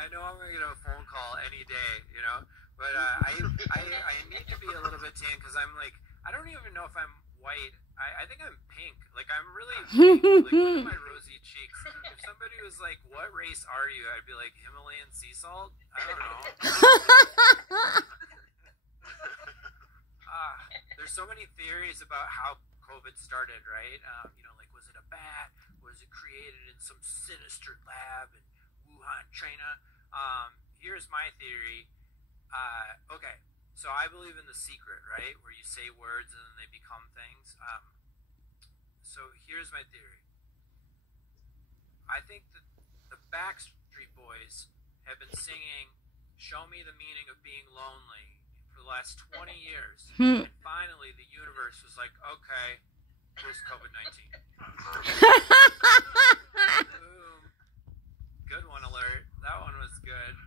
I know I'm gonna get a phone call any day, you know. But I need to be a little bit tan because I'm like I don't even know if I'm white. I think I'm pink. Like I'm really pink. Like look at my rosy cheeks. If somebody was like, "What race are you?" I'd be like Himalayan sea salt. I don't know. There's so many theories about how COVID started, right? You know, like was it a bat? Was it created in some sinister lab in Wuhan, China? Here's my theory. Okay, so I believe in The Secret, right? Where you say words and then they become things. So here's my theory. I think that the Backstreet Boys have been singing "Show Me the Meaning of Being Lonely" for the last 20 years. And finally, the universe was like, okay, here's COVID-19. Boom. Good one, alert. That one was good.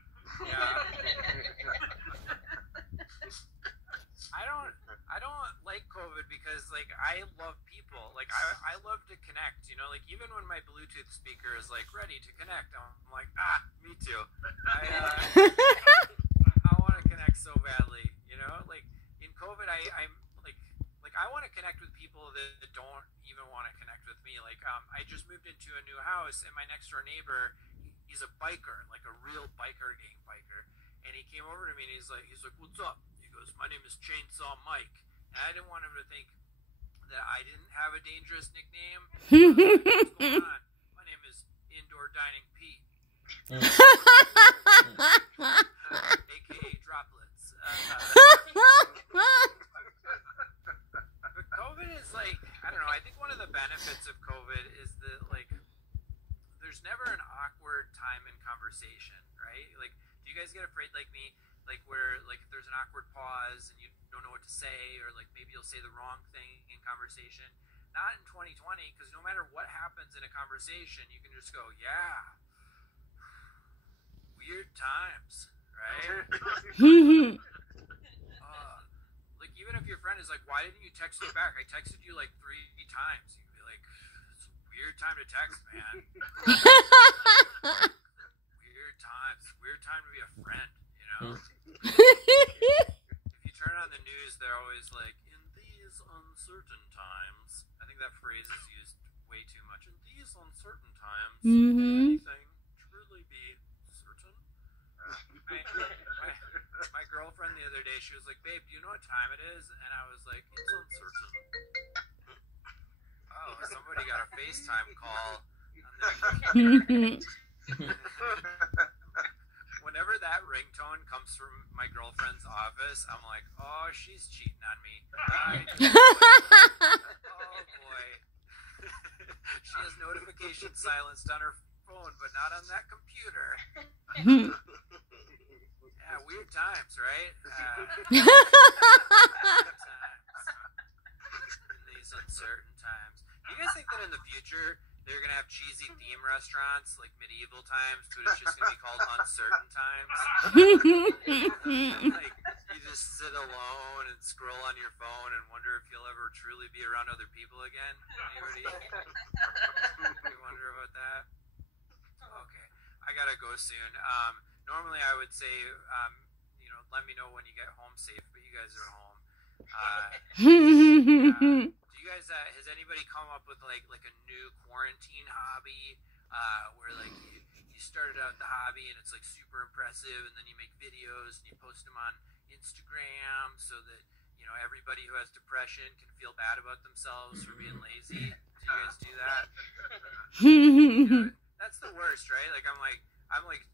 Yeah. I don't like COVID because like I love people. Like I love to connect, you know, like even when my Bluetooth speaker is like ready to connect, I'm like, me too. I want to connect so badly, you know? Like in COVID I'm like I want to connect with people that don't even want to connect with me. Like I just moved into a new house and my next door neighbor, he's a biker, like a real biker gang biker. And he came over to me and he's like, "What's up?" He goes, "My name is Chainsaw Mike." And I didn't want him to think that I didn't have a dangerous nickname. Like, what's going on? My name is Indoor Dining Pete. AKA Droplets. But COVID is like, I don't know, I think one of the benefits of COVID is that like there's never an awkward time in conversation, right? Like, do you guys get afraid like me? Like where like if there's an awkward pause and you don't know what to say, or like maybe you'll say the wrong thing in conversation. Not in 2020, because no matter what happens in a conversation, you can just go, yeah, weird times, right? Like even if your friend is like, "Why didn't you text me back? I texted you like 3 times." You'd be like, "It's a weird time to text, man." Weird time to be a friend, you know? If you turn on the news, they're always like, "In these uncertain times." I think that phrase is used way too much. "In these uncertain times, can anything truly be certain?" My girlfriend the other day, she was like, "Babe, do you know what time it is?" And I was like, "It's uncertain." Oh, somebody got a FaceTime call on their computer. Whenever that ringtone comes from my girlfriend's office, I'm like, "Oh, she's cheating on me." Oh boy. She has notifications silenced on her phone, but not on that computer. Yeah, weird times, right? In these uncertain times. Do you guys think that in the future they're gonna have cheesy theme restaurants like medieval times, but it's just gonna be called Uncertain Times? Like you just sit alone and scroll on your phone and wonder if you'll ever truly be around other people again. Anybody? You wonder about that? Okay, I gotta go soon. Normally I would say, you know, let me know when you get home safe, but you guys are home. Do you guys, has anybody come up with like a new quarantine hobby, where like you started out the hobby and it's like super impressive, and then you make videos and you post them on Instagram so that, you know, everybody who has depression can feel bad about themselves for being lazy? Do you guys do that? You know, that's the worst, right? Like I'm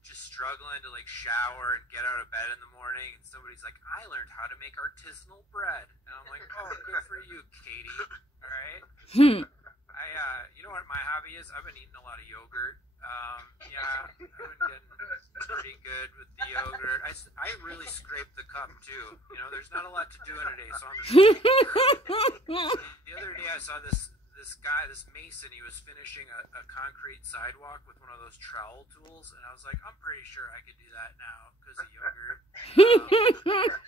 just struggling to like shower and get out of bed in the morning, and somebody's like, "I learned how to make artisanal bread," and I'm like, "Oh, good for you, Katie." All right. You know what my hobby is? I've been eating a lot of yogurt. Yeah, I've been getting pretty good with the yogurt. I really scrape the cup too. You know, there's not a lot to do in a day, so I'm just. The other day I saw this guy, this mason, he was finishing a concrete sidewalk with one of those trowel tools, and I was like, I'm pretty sure I could do that now because of yogurt.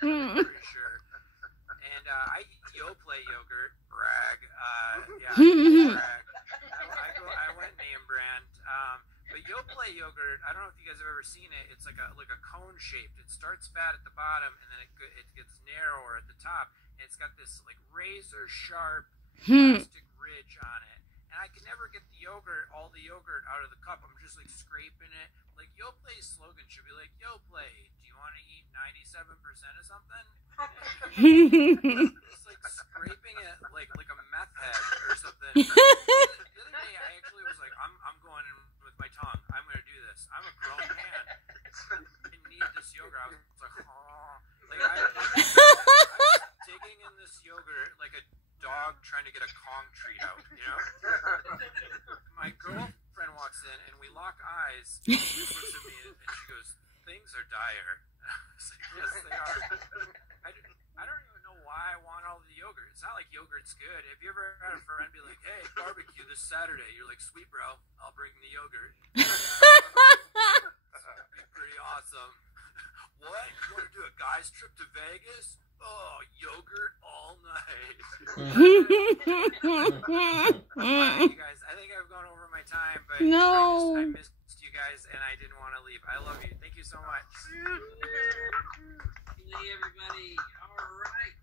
I'm pretty sure. And I eat Yoplait yogurt. Brag. Yeah, brag. I went name brand. But Yoplait yogurt, I don't know if you guys have ever seen it. It's like a cone shaped. It starts fat at the bottom, and then it gets narrower at the top. And it's got this like razor sharp plastic ridge on it. And I can never get all the yogurt out of the cup. I'm just like scraping it. Like Yoplait's slogan should be like, Yoplait, do you want to eat 97% of something? It's like scraping it like a meth head or something. The other day I actually was like, I'm going in with my tongue. I'm going to do this. I'm a grown man. I need this yogurt. I was like, oh. Like I was digging in this yogurt like a dog trying to get a Kong treat out, you know? My girlfriend walks in and we lock eyes. She looks at me and she goes, things are dire. I was like, yes, they are. I don't even know why I want all the yogurt. It's not like yogurt's good. Have you ever had a friend be like, hey, barbecue this Saturday? You're like, sweet bro, I'll bring the yogurt. That'd be pretty awesome. What? You want to do a guy's trip to Vegas? Oh, yogurt all night. You guys, I think I've gone over my time, but no. I missed you guys and I didn't want to leave. I love you. Thank you so much. Hey, everybody. All right.